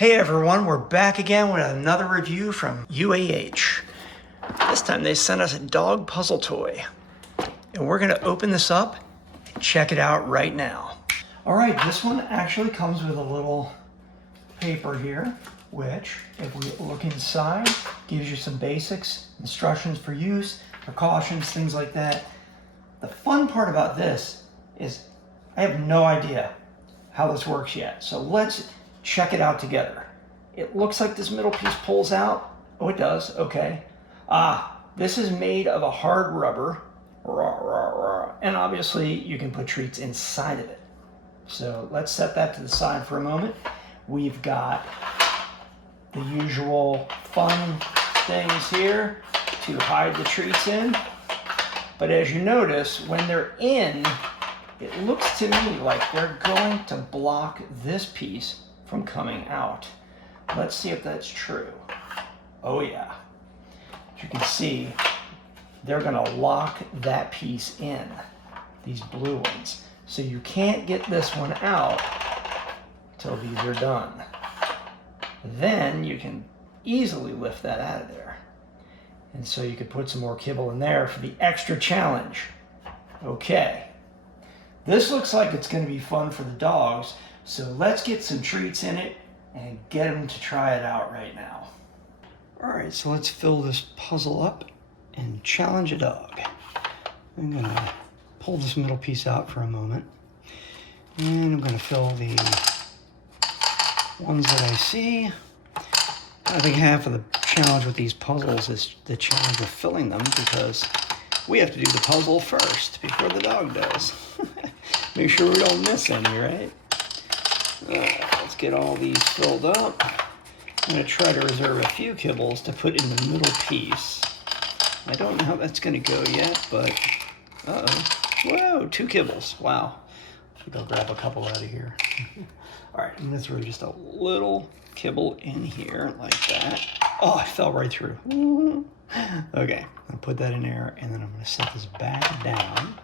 Hey everyone, we're back again with another review from UAH. This time they sent us a dog puzzle toy. And we're gonna open this up and check it out right now. All right, this one actually comes with a little paper here, which, if we look inside, gives you some basics, instructions for use, precautions, things like that. The fun part about this is I have no idea how this works yet. So let's check it out together. It looks like this middle piece pulls out. Oh, it does, okay. This is made of a hard rubber. And obviously you can put treats inside of it. So let's set that to the side for a moment. We've got the usual fun things here to hide the treats in. But as you notice, when they're in, it looks to me like they're going to block this piece from coming out. Let's see if that's true. Oh yeah. As you can see, they're gonna lock that piece in, these blue ones. So you can't get this one out till these are done. Then you can easily lift that out of there. And so you could put some more kibble in there for the extra challenge. Okay. This looks like it's going to be fun for the dogs, so let's get some treats in it and get them to try it out right now. All right, so let's fill this puzzle up and challenge a dog. I'm going to pull this middle piece out for a moment, and I'm going to fill the ones that I see. I think half of the challenge with these puzzles is the challenge of filling them, because we have to do the puzzle first before the dog does. Make sure we don't miss any, right? Let's get all these filled up. I'm going to try to reserve a few kibbles to put in the middle piece. I don't know how that's going to go yet, but whoa, 2 kibbles. Wow. I think I'll grab a couple out of here. All right, I'm going to throw just a little kibble in here like that. Oh, I fell right through. Okay, I'll put that in there, and then I'm going to set this back down.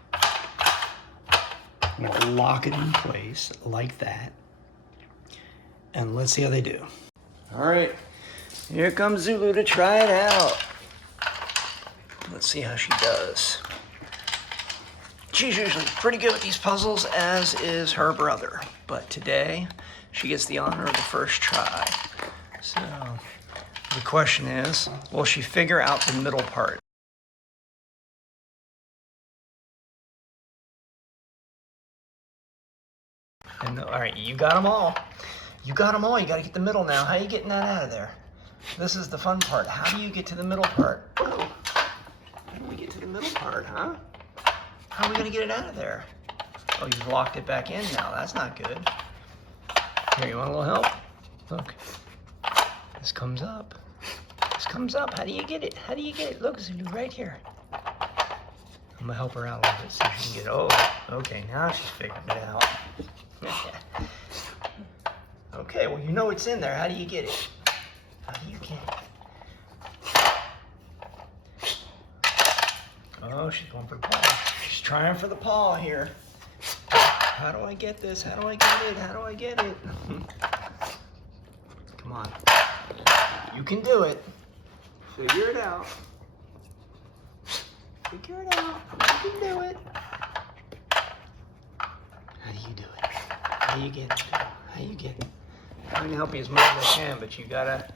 I'm going to lock it in place like that. And let's see how they do. All right, here comes Zulu to try it out. Let's see how she does. She's usually pretty good with these puzzles, as is her brother. But today, she gets the honor of the first try. So the question is, will she figure out the middle part? And all right, you got them all. You got them all. You got to get the middle now. How are you getting that out of there? This is the fun part. How do you get to the middle part? Oh, how do we get to the middle part, huh? How are we going to get it out of there? Oh, you've locked it back in now. That's not good. Here, you want a little help? Look. This comes up. This comes up. How do you get it? How do you get it? Look, Zulu, right here. I'm going to help her out a little bit so she can get it. Oh, okay. Now she's figuring it out. Okay, well, you know it's in there. How do you get it? How do you get it? Oh, she's going for the paw. She's trying for the paw here. How do I get this? How do I get it? How do I get it? Come on. You can do it. Figure it out. Figure it out. You can do it. How do you do it? How do you get it? How do you get it? I'm gonna help you as much as I can, but you gotta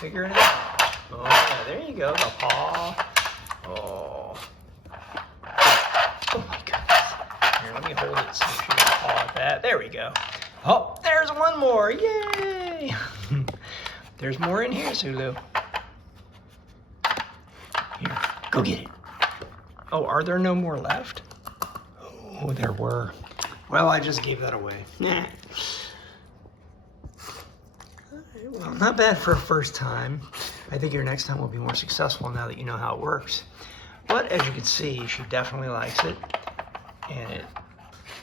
figure it out. Oh yeah, there you go, the paw. Oh. Oh my goodness. Here, let me hold it so she can paw at that. There we go. Oh, there's one more. Yay! There's more in here, Zulu. Here, go get it. Oh, are there no more left? Oh, there were. Well, I just gave that away. Nah. Well, not bad for a first time. I think your next time will be more successful now that you know how it works. But as you can see, she definitely likes it. And it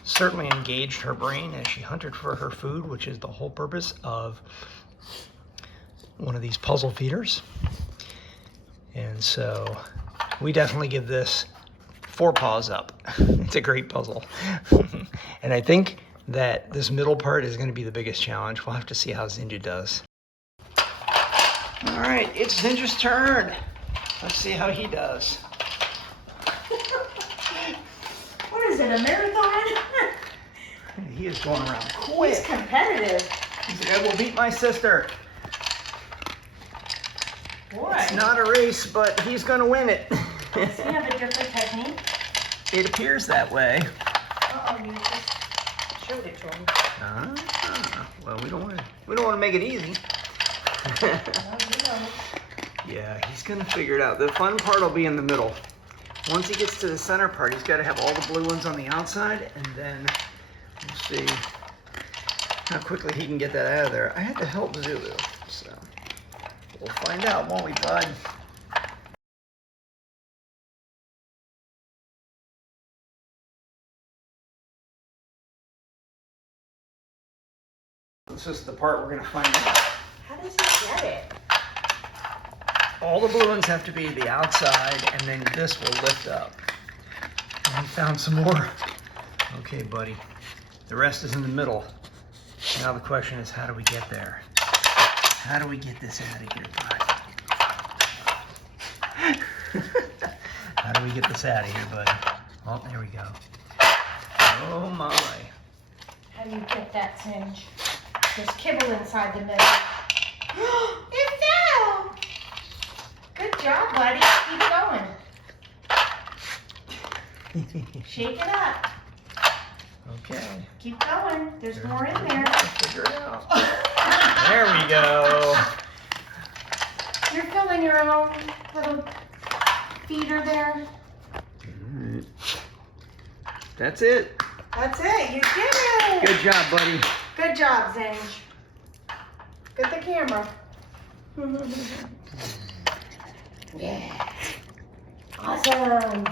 certainly engaged her brain as she hunted for her food, which is the whole purpose of one of these puzzle feeders. And so we definitely give this 4 paws up. It's a great puzzle. And I think that this middle part is going to be the biggest challenge. We'll have to see how Zinji does. All right, it's Zinji's turn. Let's see how he does. What is it, a marathon? He is going around quick. He's competitive. He's like, I will beat my sister. Boy. It's not a race, but he's going to win it. Does he have a different technique? It appears that way. Uh-oh, you just showed it to him. Well, we don't want to make it easy. No, you don't. Yeah, he's going to figure it out. The fun part will be in the middle. Once he gets to the center part, he's got to have all the blue ones on the outside, and then we'll see how quickly he can get that out of there. I had to help Zulu, so we'll find out, won't we, bud? This is the part we're going to find out. How does he get it? All the blue ones have to be the outside, and then this will lift up. And we found some more. Okay, buddy. The rest is in the middle. Now the question is, how do we get there? How do we get this out of here, bud? How do we get this out of here, buddy? Oh, there we go. Oh, my. How do you get that, Zinj? There's kibble inside the middle. It fell! Good job, buddy. Keep going. Shake it up. Okay. Keep going. There's more in there. Figure it out. There we go. You're filling your own little feeder there. That's it. That's it. You did it. Good job, buddy. Good job, Zinj. Get the camera. Yeah. Awesome.